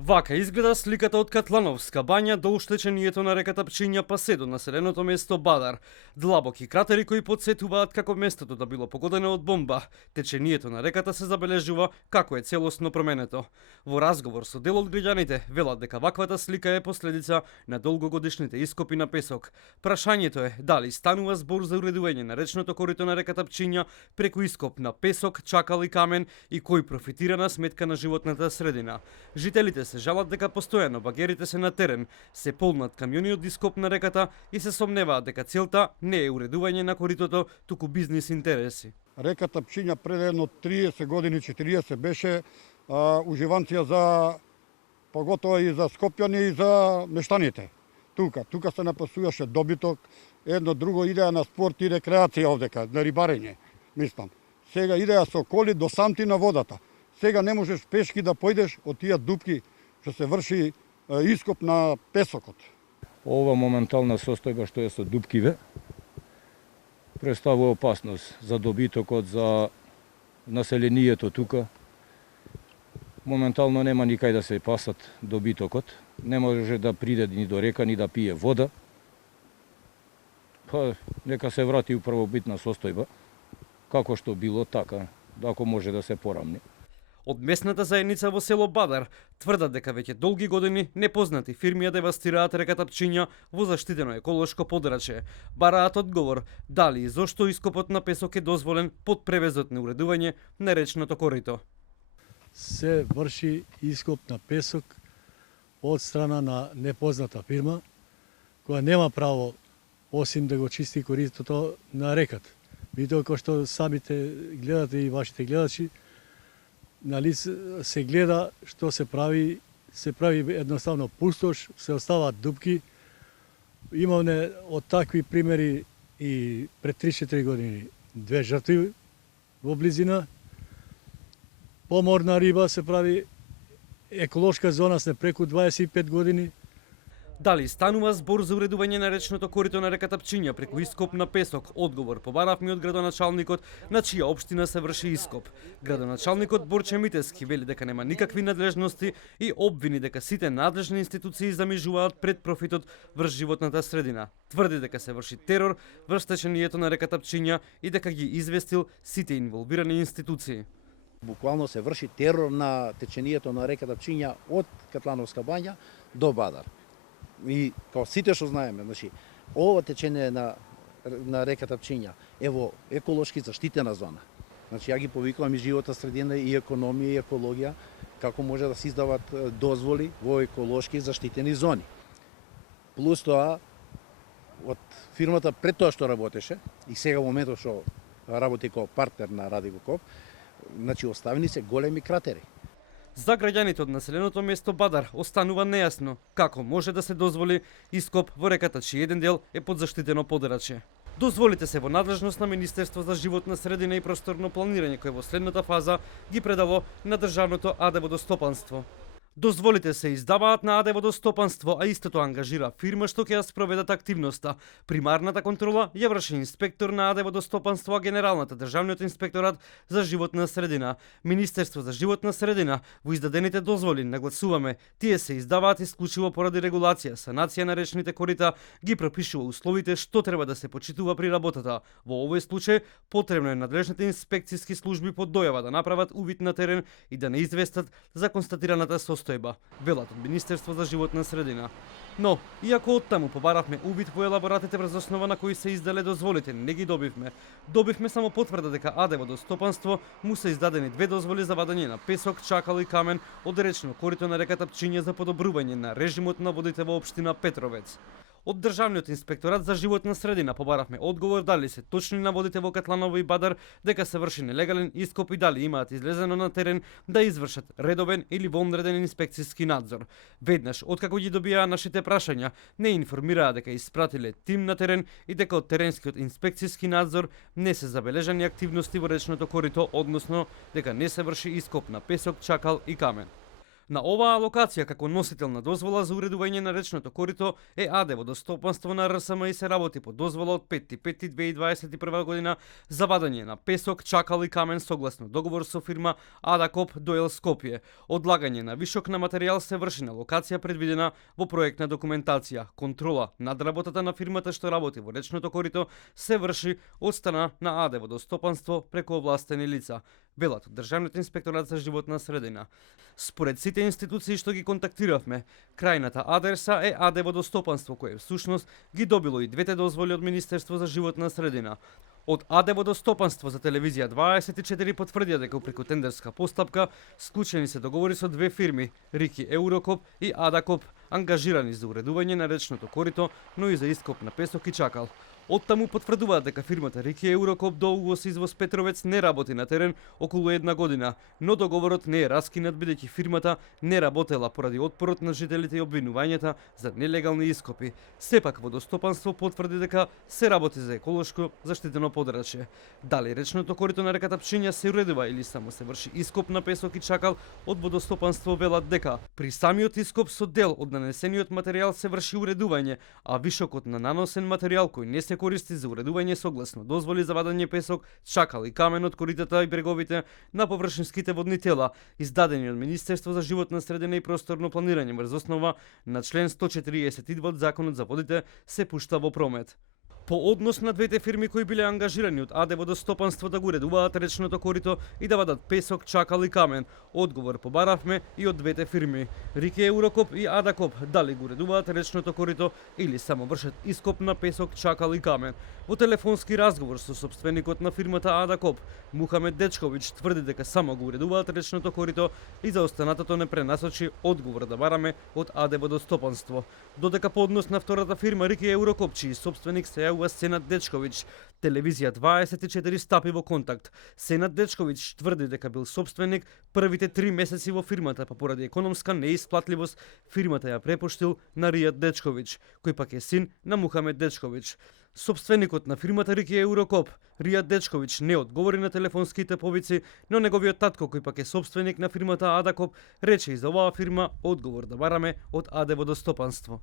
Вака изгледа сликата од Катлановска бања до уштечението на реката Пчиња па се до населеното место Бадар. Длабоки кратери кои подсетуваат како местото да било погодено од бомба. Течението на реката се забележува како е целосно променето. Во разговор со дел од граѓаните велат дека ваквата слика е последица на долгогодишните ископи на песок. Прашањето е дали станува збор за уредување на речното корито на реката Пчиња преку ископ на песок, чакал и камен и кој профитира на сметка на животната средина. Жителите се жалат дека постојано багерите се на терен, се полнат камиони од ископ на реката и се сомневаат дека целта не е уредување на коритото, туку бизнис интереси. Реката Пчиња пред едно 30 години, 40 беше уживанција за поготово и за скопјани и за мештаните. Тука се напасуваше добиток, едно друго идеја на спорт и рекреација овдека, на рибарење, мислам. Сега идеја со коли до самти на водата. Сега не можеш пешки да појдеш од тие дупки што се врши ископ на песокот. Ова моментална состојба што е со дупкиве представува опасност за добитокот, за населението тука. Моментално нема никај да се пасат добитокот. Не може да приде ни до река, ни да пие вода. Па, нека се врати у првобитна состојба, како што било така, ако може да се порамни. Од местната заедница во село Бадар тврдат дека веќе долги години непознати фирми ја девастираат реката Пчиња во заштитено еколошко подрачје. Бараат одговор дали и зошто ископот на песок е дозволен под превезот на уредување на речното корито. Се врши ископ на песок од страна на непозната фирма, која нема право осим да го чисти коритото на реката. Видите, кој што самите гледате и вашите гледачи, нали се гледа што се прави едноставно пустош, се оставаат дупки. Имаме од такви примери и пред 3-4 години 2 жртви во близина. Поморна риба се прави, еколошка зона сме преку 25 години. Дали станува збор за уредување на речното корито на реката Пчиња преку ископ на песок? Одговор побаравме од градоначалникот на чија општина се врши ископ. Градоначалникот Борче Митевски вели дека нема никакви надлежности и обвини дека сите надлежни институции замижуваат пред профитот врз животната средина. Тврди дека се врши терор врз течението на реката Пчиња и дека ги известил сите инволвирани институции. Буквално се врши терор на течението на реката Пчиња од Катлановска бања до Бадар. И као сите што знаеме, значи, ова течение на реката Пчиња е во еколошки заштитена зона. Значи, ја ги повикувам и живота средина, и економија, и екологија, како може да се издават дозволи во еколошки заштитени зони. Плюс тоа, од фирмата пред тоа што работеше, и сега во моментот што работи како партнер на Радико Коп, значи, оставени се големи кратери. За граѓаните од населеното место Бадар останува нејасно како може да се дозволи ископ во реката чиј еден дел е под заштитено подрачје. Дозволите се во надлежност на Министерство за животна средина и просторно планирање кој во следната фаза ги предало на Државното АД водостопанство. Дозволите се издаваат на АД водостопанство, а истото ангажира фирма што ќе ја спроведат активноста. Примарната контрола ја врши инспектор на АД водостопанство, а генералната Државниот инспекторат за животна средина. Министерство за животна средина во издадените дозволи, нагласуваме, тие се издаваат исклучиво поради регулација, санација на речните корита, ги пропишува условите што треба да се почитува при работата. Во овој случај потребно е надлежните инспекциски служби по дојава да направат увид на терен и да не известат за констатираната состојба, велат од Министерство за животна средина. Но, иако оттаму побаравме увид во елаборатите врз основа на кои се издале дозволите, не ги добивме. Добивме само потврда дека АД водостопанство му се издадени 2 дозволи за вадење на песок, чакал и камен од речно корито на реката Пчиња за подобрување на режимот на водите во општина Петровец. Од Државниот инспекторат за животна средина побаравме одговор дали се точни наводите во Катланово и Бадар дека се врши нелегален ископ и дали имаат излезено на терен да извршат редовен или вонреден инспекциски надзор. Веднаш, откако ги добија нашите прашања, не информираа дека испратиле тим на терен и дека од теренскиот инспекциски надзор не се забележани активности во речното корито, односно дека не се врши ископ на песок, чакал и камен. На оваа локација како носител на дозвола за уредување на речното корито е АД Водостопанство на РСМ и се работи по дозвола од 5.5.2021 година за вадење на песок, чакал и камен согласно договор со фирма Адакоп Доел Скопје. Одлагање на вишок на материјал се врши на локација предвидена во проектна документација. Контрола над работата на фирмата што работи во речното корито се врши од страна на АД Водостопанство преку овластени лица, велат од Државниот инспекторат за животна средина. Според сите институции што ги контактиравме, крајната адреса е АД Водостопанство, кое всушност ги добило и двете дозволи од Министерство за животна средина. Од АД Водостопанство за телевизија 24 потврдија дека преку тендерска постапка склучени се договори со две фирми, Рики Еурокоп и Адакоп, ангажирани за уредување на речното корито, но и за ископ на песок и чакал. Оттаму потврдуваат дека фирмата Рики Еурокоп до увоз извоз Петровец не работи на терен околу една година, но договорот не е раскинат бидејќи фирмата не работела поради отпорот на жителите и обвинувањата за нелегални ископи. Сепак Водостопанство потврди дека се работи за еколошко заштитено подрачје. Дали речното корито на реката Пчиња се уредува или само се врши ископ на песок и чакал, од Водостопанство велат дека при самиот ископ со дел од нанесениот материјал се врши уредување, а вишокот на наносен материјал кој не се користи за уредување согласно дозволи за вадење песок, чакал и камен од коритата и бреговите на површинските водни тела, издадени од Министерство за животна средина и просторно планирање врз основа на член 142 од Законот за водите се пушта во промет. По однос на двете фирми кои биле ангажирани од АД Водостопанство да го уредуваат речното корито и да вадат песок, чакал и камен, одговор побаравме и од двете фирми. Рики Еурокоп и Адакоп дали го уредуваат речното корито или само вршат ископ на песок, чакал и камен. Во телефонски разговор со собственикот на фирмата Адакоп, Мухамед Дечковиќ тврди дека само го уредуваат речното корито и за останатото не пренасочи одговор да бараме од АД Водостопанство. Додека по однос на втората фирма Рики Еурокоп, чиј собственик се јавува Сенат Дечковиќ, телевизија 24 стапи во контакт. Сенат Дечковиќ тврди дека бил собственик првите 3 месеци во фирмата, па поради економска неисплатливост фирмата ја препуштил на Ријат Дечковиќ, кој пак е син на Мухамед Дечковиќ. Собственикот на фирмата Рики Еурокоп, Ријат Дечковиќ, не одговори на телефонските повици, но неговиот татко, кој пак е собственик на фирмата Адакоп, рече и за оваа фирма одговор да бараме од АД Водостопанство.